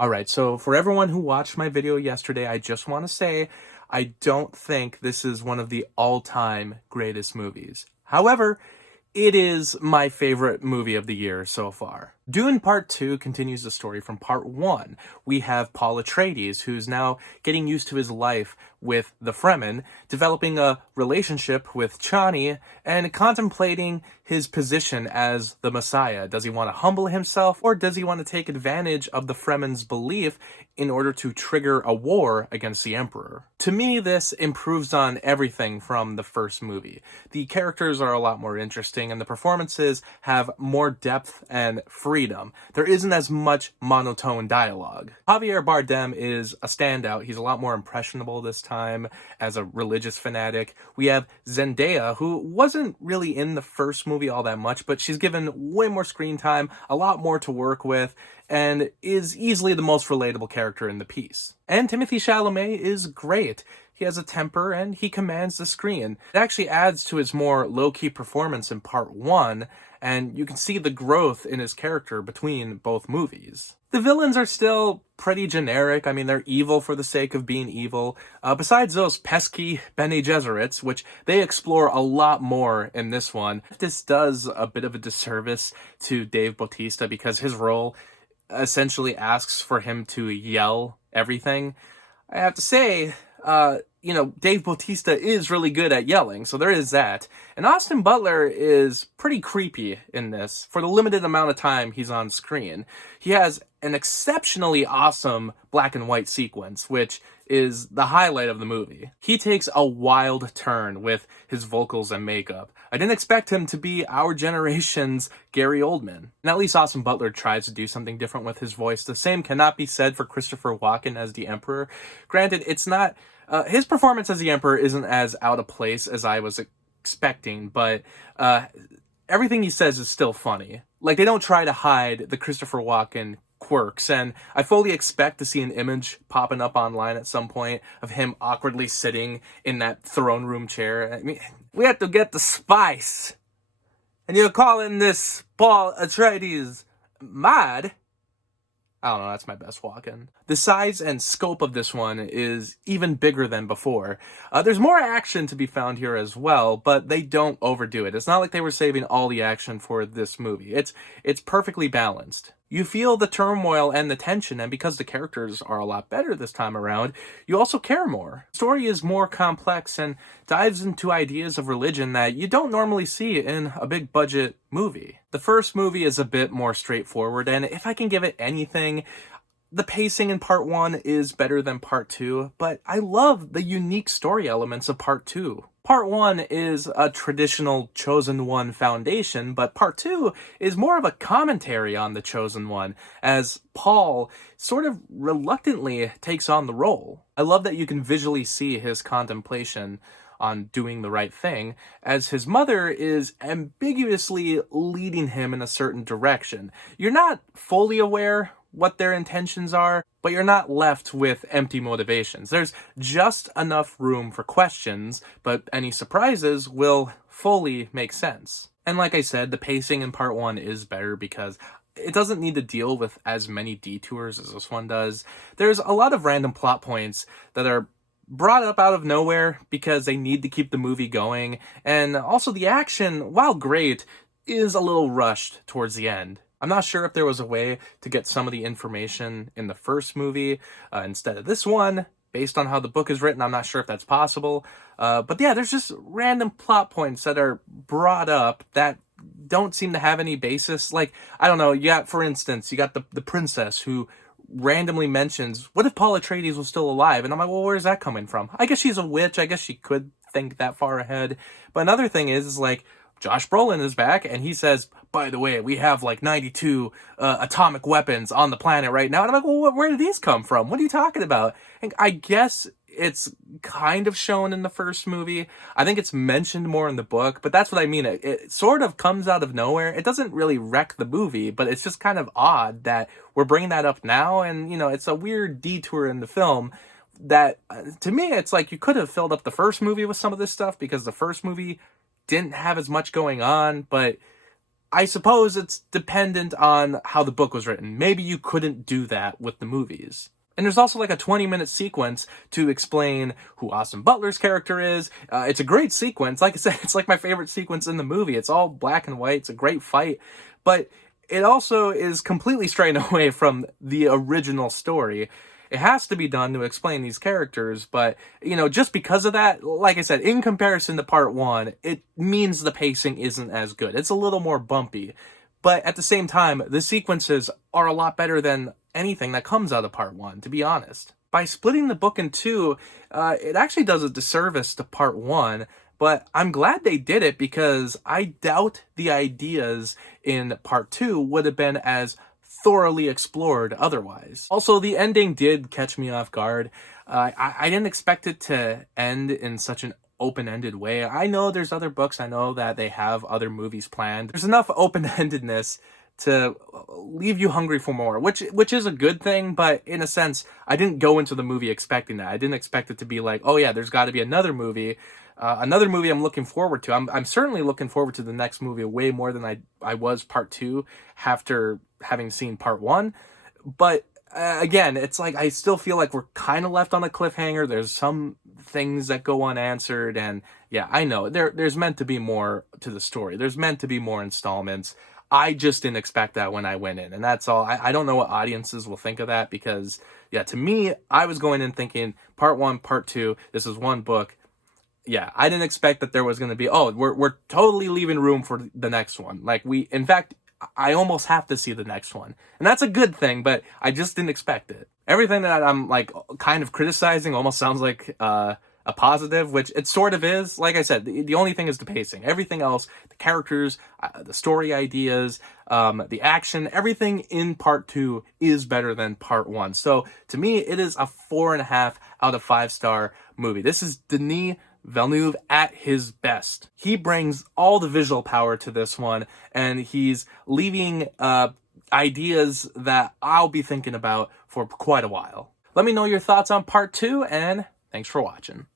Alright, so for everyone who watched my video yesterday, I just want to say I don't think this is one of the all-time greatest movies. However, it is my favorite movie of the year so far. Dune Part 2 continues the story from Part 1. We have Paul Atreides, who's now getting used to his life with the Fremen, developing a relationship with Chani, and contemplating his position as the Messiah. Does he want to humble himself, or does he want to take advantage of the Fremen's belief in order to trigger a war against the Emperor? To me, this improves on everything from the first movie. The characters are a lot more interesting, and the performances have more depth and freedom. There isn't as much monotone dialogue. Javier Bardem is a standout. He's a lot more impressionable this time as a religious fanatic. We have Zendaya, who wasn't really in the first movie all that much, but she's given way more screen time, a lot more to work with, and is easily the most relatable character in the piece. And Timothée Chalamet is great. He has a temper and he commands the screen. It actually adds to his more low-key performance in Part 1, and you can see the growth in his character between both movies. The villains are still pretty generic. I mean, they're evil for the sake of being evil. Besides those pesky Bene Gesserits, which they explore a lot more in this one. This does a bit of a disservice to Dave Bautista because his role essentially asks for him to yell everything. I have to say, Dave Bautista is really good at yelling, so there is that. And Austin Butler is pretty creepy in this for the limited amount of time he's on screen. He has an exceptionally awesome black and white sequence, which is the highlight of the movie. He takes a wild turn with his vocals and makeup. I didn't expect him to be our generation's Gary Oldman. And at least Austin Butler tries to do something different with his voice. The same cannot be said for Christopher Walken as the Emperor. Granted, it's not... his performance as the Emperor isn't as out of place as I was expecting, but everything he says is still funny. Like, they don't try to hide the Christopher Walken quirks, and I fully expect to see an image popping up online at some point of him awkwardly sitting in that throne room chair. I mean, we have to get the spice, and you're calling this Paul Atreides mad? I don't know, that's my best Walken. The size and scope of this one is even bigger than before. There's more action to be found here as well, but they don't overdo it. It's not like they were saving all the action for this movie. It's perfectly balanced. You feel the turmoil and the tension, and because the characters are a lot better this time around, you also care more. The story is more complex and dives into ideas of religion that you don't normally see in a big budget movie. The first movie is a bit more straightforward, and if I can give it anything, the pacing in Part 1 is better than Part 2, but I love the unique story elements of Part 2. Part 1 is a traditional Chosen One foundation, but Part 2 is more of a commentary on the Chosen One, as Paul sort of reluctantly takes on the role. I love that you can visually see his contemplation on doing the right thing, as his mother is ambiguously leading him in a certain direction. You're not fully aware what their intentions are, but you're not left with empty motivations. There's just enough room for questions, but any surprises will fully make sense. And like I said, the pacing in Part 1 is better because it doesn't need to deal with as many detours as this one does. There's a lot of random plot points that are brought up out of nowhere because they need to keep the movie going, and also the action, while great, is a little rushed towards the end. I'm not sure if there was a way to get some of the information in the first movie instead of this one. Based on how the book is written, I'm not sure if that's possible. But yeah, there's just random plot points that are brought up that don't seem to have any basis. Like, I don't know, for instance, you got the princess who randomly mentions, what if Paul Atreides was still alive? And I'm like, well, where's that coming from? I guess she's a witch. I guess she could think that far ahead. But another thing is like, Josh Brolin is back, and he says, by the way, we have like 92 atomic weapons on the planet right now. And I'm like, well, where did these come from? What are you talking about? And I guess it's kind of shown in the first movie. I think it's mentioned more in the book, but that's what I mean. It sort of comes out of nowhere. It doesn't really wreck the movie, but it's just kind of odd that we're bringing that up now. And, it's a weird detour in the film that, to me, it's like you could have filled up the first movie with some of this stuff because the first movie didn't have as much going on, but I suppose it's dependent on how the book was written. Maybe you couldn't do that with the movies. And there's also like a 20-minute sequence to explain who Austin Butler's character is. It's a great sequence. Like I said, it's like my favorite sequence in the movie. It's all black and white. It's a great fight. But it also is completely straying away from the original story. It has to be done to explain these characters, but, just because of that, like I said, in comparison to part one, it means the pacing isn't as good. It's a little more bumpy. But at the same time, the sequences are a lot better than anything that comes out of part one, to be honest. By splitting the book in two, it actually does a disservice to part one, but I'm glad they did it because I doubt the ideas in part two would have been as thoroughly explored otherwise. Also, the ending did catch me off guard. I didn't expect it to end in such an open-ended way. I know there's other books. I know that they have other movies planned. There's enough open-endedness to leave you hungry for more, which is a good thing, but in a sense, I didn't go into the movie expecting that. I didn't expect it to be like, oh yeah, there's got to be another movie. Another movie I'm looking forward to. I'm certainly looking forward to the next movie way more than I was part two after having seen part one. But again, it's like I still feel like we're kind of left on a cliffhanger. There's some things that go unanswered, and yeah, I know there's meant to be more to the story. There's meant to be more installments. I just didn't expect that when I went in, and that's all. I don't know what audiences will think of that because, yeah, to me, I was going in thinking part one, part two, this is one book. Yeah, I didn't expect that there was going to be, oh, we're totally leaving room for the next one. Like in fact, I almost have to see the next one. And that's a good thing, but I just didn't expect it. Everything that I'm like kind of criticizing almost sounds like a positive, which it sort of is. Like I said, the only thing is the pacing. Everything else, the characters, the story ideas, the action, everything in part two is better than part one. So to me, it is a 4.5 out of 5-star movie. This is Denis Villeneuve at his best. He brings all the visual power to this one, and he's leaving ideas that I'll be thinking about for quite a while. Let me know your thoughts on part two, and thanks for watching.